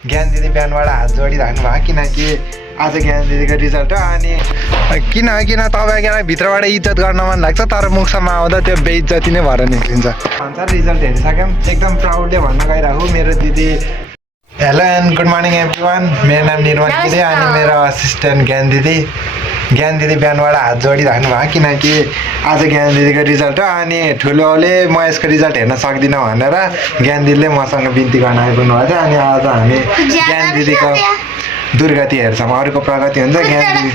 ज्ञान दिदी बिहानबाट हात जोडिराख्नु भयो किनकि आज ज्ञान दिदीको रिजल्ट हो अनि किन तपाईँलाई भित्रबाट इज्जत गर्न मन लाग्छ तर मुखसम्म आउँदा त्यो बेइज्जती नै भएर निस्किन्छ भन्छ रिजल्ट हेरिसक्यौँ एकदम प्राउडले भन्न गइरहेको मेरो दिदी hello and good morning everyone मेरो नाम निर्मल दिदी अनि मेरो असिस्टेन्ट ज्ञान दिदी बिहानबाट हात जोडिराख्नु भयो किनकि आज ज्ञान दिदीको रिजल्ट हो अनि ठुलोले म यसको रिजल्ट हेर्न सक्दिनँ भनेर ज्ञान दिदीले मसँग बिन्ती गर्न आइपुग्नु भएको थियो अनि आज हामी ज्ञान दिदीको दुर्गति हेर्छौँ अरूको प्रगति हुन्छ ज्ञान दिदी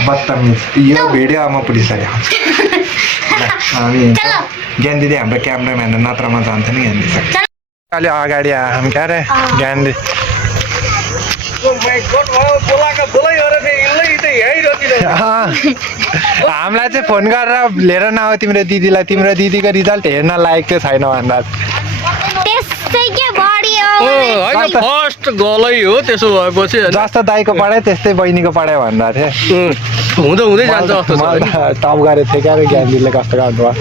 बदतमिज यो भिडियो म पुलिसलाई हामी ज्ञान दिदी हाम्रो क्यामेराम्यान नत्रमा जान्छ नि ज्ञान दिदी अलि अगाडि आयौँ क्या अरे ज्ञान दिदी हामीलाई चाहिँ फोन गरेर लिएर नआऊ तिम्रो दिदीलाई तिम्रो दिदीको रिजल्ट हेर्न लायक चाहिँ छैन भन्दा फर्स्ट गलै हो त्यसो भएपछि जस्तो दाइको पढाइ त्यस्तै बहिनीको पढाइ भन्दा थिएँ हुँदै हुँदै जान्छ जस्तो छ टप गरेको थिएँ क्या ज्ञान दिदीले कस्तो गर्नु भयो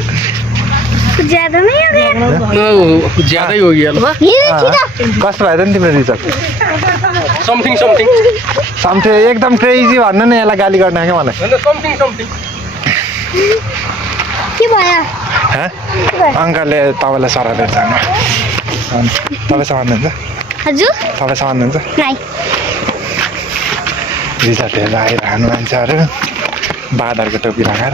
ज्यादै हो कस्तो भयो त नि तिम्रो रिजल्ट समथिङ एकदम क्रेजी भन्नु न यसलाई गाली गर्न क्या मलाई अङ्कलले तपाईँलाई सरापेर जानु तपाईँ सहनुहुन्छ तपाईँ सहनुहुन्छ रिजल्ट हेरेर आइरहनु मान्छेहरू बादरको टोपी लगाएर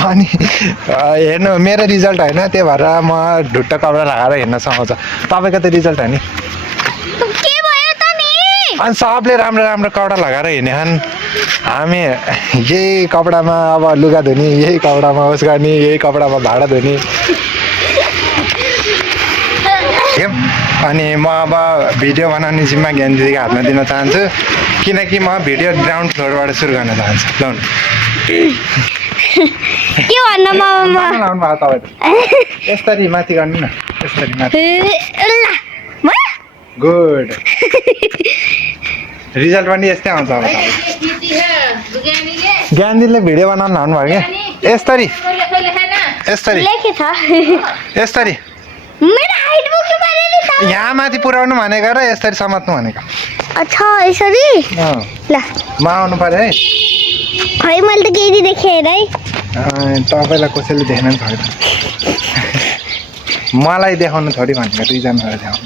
अनि हेर्नु मेरो रिजल्ट होइन त्यही भएर म ढुट्ट कपडा लगाएर हेर्न सक्छ तपाईँको त रिजल्ट हो नि अनि सबले राम्रो राम्रो कपडा लगाएर हिँडेछन् हामी यही कपडामा अब लुगा धुने यही कपडामा उस गर्ने यही कपडामा भाँडा धुने अनि म अब भिडियो बनाउने जिम्मा ज्ञान दिदीको हातमा दिन चाहन्छु किनकि म भिडियो ग्राउन्ड फ्लोरबाट सुरु गर्न चाहन्छु लाउनु भयो तपाईँ यसरी माथि गर्नु न यसरी माथि गुड रिजल्ट पनि यस्तै आउँछ अब ज्ञान दिदीले भिडियो बनाउनु लाउनु भयो क्या यस्तरी यहाँ माथि पुर्याउनु भनेको र यसरी समात्नु भनेको अच्छा यसरी ल म आउनु पर्यो है खै मैले त केही देखेँ है तपाईँलाई कसैले देख्न नि छोड्छ मलाई देखाउनु छोडी भनेको रिजनबाट देखाउनु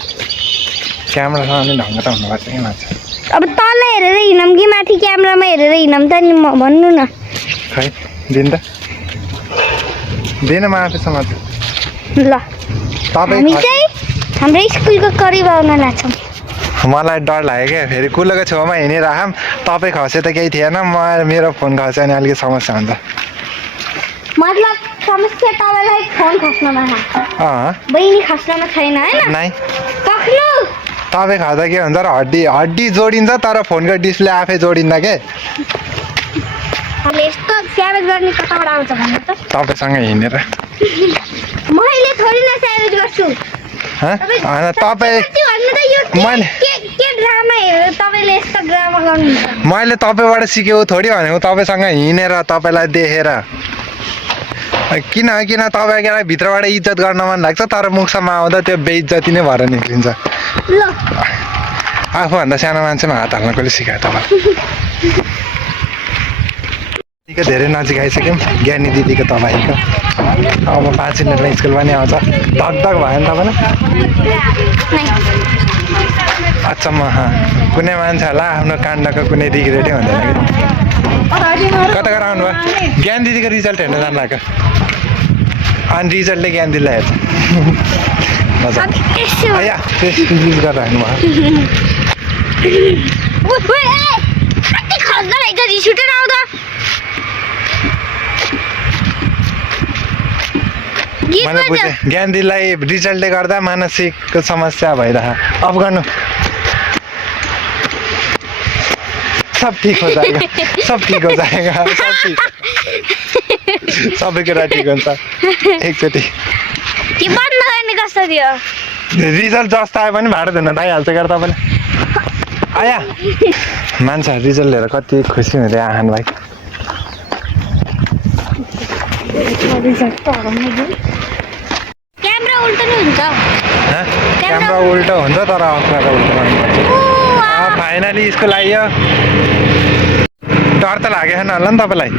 क्यामेरासँग नि ढङ्ग त हुनुपर्छ कि मान्छे अब तल हेरेर हिँडौँ कि माथि क्यामेरामा हेरेर हिँडौँ त नि म भन्नु न खै दिन त दिन माथि समात्नु ल हामी चाहिँ हाम्रो स्कुलको करिब आउन लाग्छौँ मलाई डर लाग्यो क्या फेरि कुलोको छेउमा हिँडिराखौँ तपाईँ खसे त केही थिएन मेरो फोन खस्यो भने अलिकति समस्या हुन्छ मतलब समस्या तपाईँलाई फोन खस्नमा बहिनी खस्नमा छैन होइन नाइ पक्नु तपाईँ खाँदा के हुन्छ र हड्डी जोडिन्छ तर फोनको डिस्प्ले आफै जोडिन्न के यस्तो स्यावेज गर्ने कताबाट आउँछ भन्नु त तपाईँसँग हिँडेर मैले थोरै न स्यावेज गर्छु होइन तपाईँ मैले तपाईँबाट सिकेको थोरै भनेको तपाईँसँग हिँडेर तपाईँलाई देखेर किन तपाईँलाई भित्रबाट इज्जत गर्न मन लाग्छ तर मुखसम्म आउँदा त्यो बेइज्जती नै भएर निस्किन्छ आफूभन्दा सानो मान्छेमा हात हाल्न कसले सिकायो तपाईँ धेरै नजिक आइसक्यौँ ज्ञानी दिदीको तपाईँको अब 5 मिनटमा स्कुल पनि आउँछ धकधक भयो नि तपाईँलाई अच्छा कुनै मान्छे होला आफ्नो काण्डको कुनै रिग्रेटै हुँदैन कि कता कता आउनु भयो ज्ञान दिदीको रिजल्ट हेर्न जानु भएको अनि रिजल्टले ज्ञान दिदीलाई हेर्छ मजा युज गरेर राख्नु भयो मैले बुझेँ ज्ञान दिदीलाई रिजल्टले गर्दा मानसिक समस्या भइरह अफ गर्नु सब ठीक हो जाएगा सबै कुरा ठिक हुन्छ एकचोटि रिजल्ट जस्तो आयो भने भाडा धुन पाइहाल्छ क्या तपाईँले आया मान्छे रिजल्ट लिएर कति खुसी हुँदै आहान भाइ क्यामेरा उल्टो नि हुन्छ क्यामेरा उल्टो हुन्छ तर अख्राको उल्टो गर्नुपर्छ फाइनली स्कुल आइयो डर त लागेन होला नि तपाईँलाई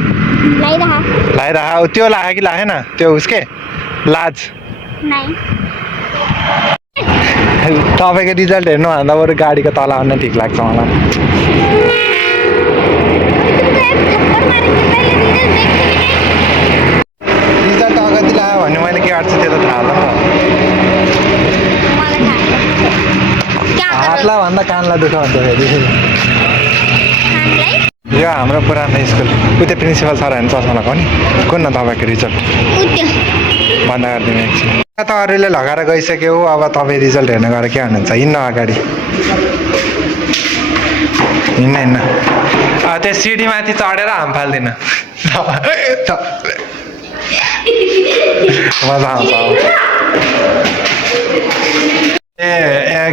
लगाइरह त्यो लाग्यो कि लागेन त्यो उसके लाज तपाईँको रिजल्ट हेर्नुभन्दा बरु गाडीको तल आउन ठिक लाग्छ मलाई रिजल्ट अगाडि लाग्यो भने मैले के गर्छु त्यो त थाहा होला हातलाई भन्दा कानलाई दुःख हुन्छ फेरि यो हाम्रो पुरानो स्कुल उतै प्रिन्सिपल सर होइन चस्मा लगाउने कुन न तपाईँको रिजल्ट बन्द गरिदिनु एकछिन त अरूले लगाएर गइसक्यो अब तपाईँ रिजल्ट हेर्न गएर के भन्नुहुन्छ हिँड्न अगाडि हिँड्न त्यो सिडीमाथि चढेर हाम फाल्दिनँ मजा आउँछ ए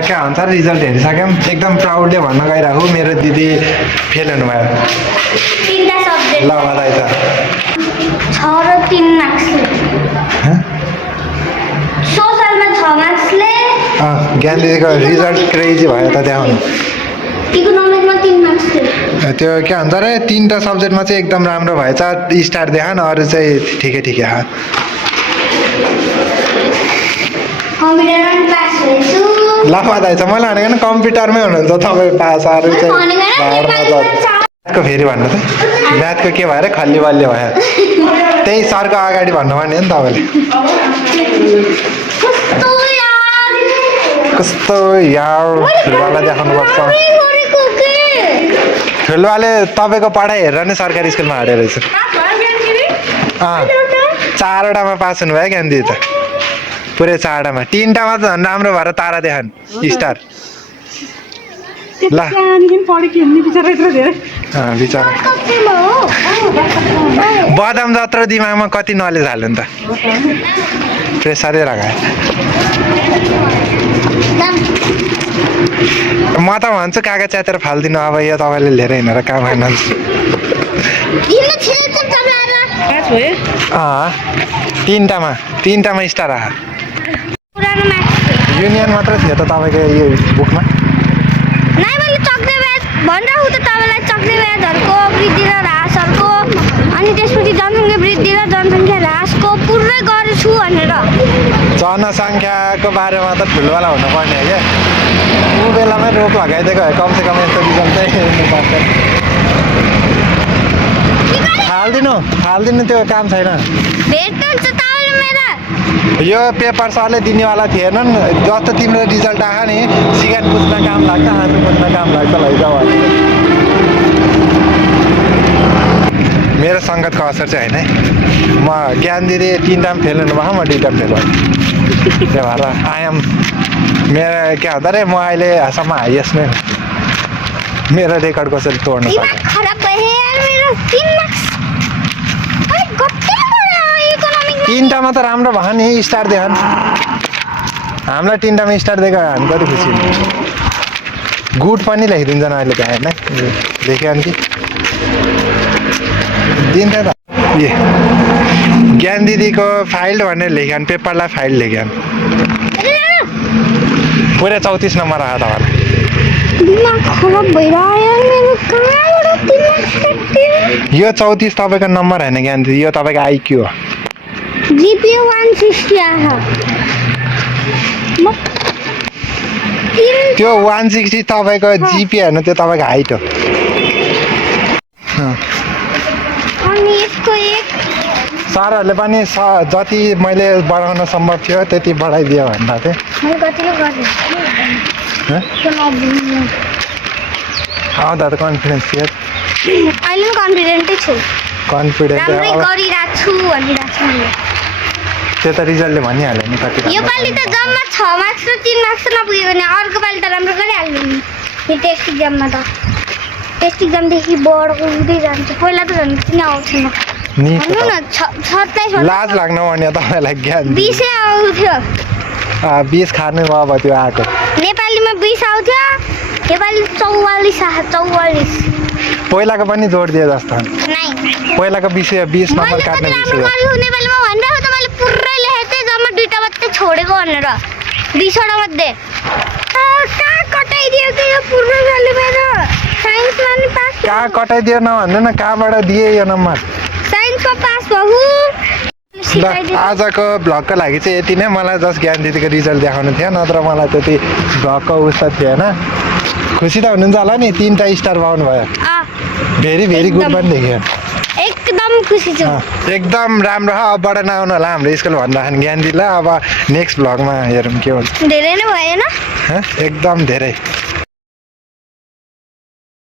के भन्छ रिजल्ट हेरिसक्यौँ एकदम प्राउडले भन्न गइरहेको मेरो दिदी फेल हुनुभयो ल बधाई छ 6 र 3 मार्क्सले सोशलमा 6 मार्क्सले ज्ञान दिदीको रिजल्ट क्रेजी भयो त देखाउनु इकोनोमिक्समा 3 मार्क्सले त्यो के भन्छ अरे 3टा सब्जेक्टमा चाहिँ एकदम राम्रो भएछ स्टार देखान अरू चाहिँ ठिकै ठिकै कम्प्युटरमा पास भएछु ल बधाई छ मलाई भनेको कम्प्युटरमै हुनुहुन्छ तपाईँ पास अरू चाहिँ म्याथको फेरि भन्नु त म्याथको के भएर खल्ली बल्ली भयो त्यही सरको अगाडि भन्नु भन्यो नि तपाईँले कस्तो यार ठुलवाला देखाउनुपर्छ ठुलवाले तपाईँको पढाइ हेरेर नै सरकारी स्कुलमा हालेर रहेछ 4वटामा पास हुनुभयो ज्ञान दिदी त पुरै 4वटामा 3टामा त झन् राम्रो भएर तारा देखान स्टार ल बिचरा बदाम जत्रो दिमागमा कति नलेज हाल्यो नि त प्रेसरै लगायो म त भन्छु कागज च्यातेर फालिदिनु अब यो तपाईँले लिएर हिँडेर काम गर्न तिनटामा स्टार आयो युनियन मात्र थियो त तपाईँको यो बुकमा भनिरहेको त तपाईँलाई चक्रे ब्याजहरूको वृद्धि र ह्रासहरूको अनि त्यसपछि जनसङ्ख्या वृद्धि र जनसङ्ख्या ह्रासको पुरै गर्छु भनेर जनसङ्ख्याको बारेमा त ठुलोवाला हुनुपर्ने हो क्या ऊ बेलामै रोक लगाइदिएको है कमसेकम यस्तो रिजल्ट चाहिँ हेर्नुपर्छ हालिदिनु त्यो काम छैन भेट्नुहुन्छ तपाईँले मेरा यो पेपर सरले दिनेवाला थिएनन् जस्तो तिम्रो रिजल्ट आयो नि सिगारेट पुस्न काम लाग्छ हाँसु पुस्न काम लाग्छ लैजाऊ भने मेरो सङ्गतको असर चाहिँ होइन है म ज्ञान दिदी 3टामा फेल हुनुभयो म 2टामा फेल भएँ त्यो भएर आइएम मेरो के भन्छ अरे म अहिलेसम्म हाइएस्टमै मेरो रेकर्ड कसरी तोड्नु सक्छ 3टामा त राम्रो भयो नि स्टार देखान हामीलाई 3टामा स्टार दिएको हामी कति खुसी गुड पनि लेखिदिन्छन् अहिले त्यहाँ हेर्न लेख्यो कि दिन्छ त ए ज्ञान दिदीको फाइल भनेर लेख्यो भने पेपरलाई फाइल लेख्यो पुरै 34 नम्बर आयो तपाईँलाई यो 34 तपाईँको नम्बर होइन ज्ञान दिदी यो तपाईँको आइक्यू हो जीपीए 160 आहा त्यो 160 तपाईँको जीपीए होइन त्यो तपाईँको हाइट हो अनि यसको एक सरहरूले पनि जति मैले बढाउन सम्भव थियो त्यति बढाइदियो भन्दा थिएँ मैले कतिले गरेँ आउँदा त कन्फिडेन्स थियो अहिले कन्फिडेन्टै छु कन्फिडेन्ट राम्रै गरिरहेको छु भनिरहेको छु त्यो त रिजल्टले भनिहाल्यो नि कति योपालि त जम्मा 6 मार्क्स र 3 मार्क्स नपुग्यो भने अर्को पालि त राम्रो गरिहाल्यो नि यो टेस्ट इक्जाममा त टेस्ट इक्जामदेखि बढ्को हुँदै जान्छ पहिला त झन् किन आउँथेन भन्नु न 27 लाज लाग्नु भने तपाईँलाई ज्ञान 20 आउँथ्यो 20 खानु अब त्यो आएको नेपालीमा 20 आउँथ्यो योपालि 44 पहिलाको पनि जोड दिए जस्तो पहिलाको 20 नम्बर काट्ने नेपालीमा भनिरहेको त मैले पुरै लेखेको थिएँ जम्मा 2टा मात्रै मात्रै छोडेको भनेर 20 वटा मध्ये कहाँ कटाइदियो कि यो पूर्वजले मेरो साइन्समा नि पास कहाँ कटाइदियो नभन्नु न कहाँबाट दिए यो नम्बर साइन्समा पास भऊ ल आजको भ्लगको लागि चाहिँ यति नै मलाई जस्ट ज्ञान दिदीको रिजल्ट देखाउनु थियो नत्र मलाई त्यति भ्लगको उस त थिएन खुसी त हुनुहुन्छ होला नि 3टा स्टार पाउनु भयो भेरी भेरी गुड पनि देखियो एकदम खुसी छु एकदम राम्रो अबबाट नआउनु होला हाम्रो स्कुल भन्दाखेरि ज्ञान दिदीलाई अब नेक्स्ट भ्लगमा हेरौँ के हुन्छ धेरै नै भएन एकदम धेरै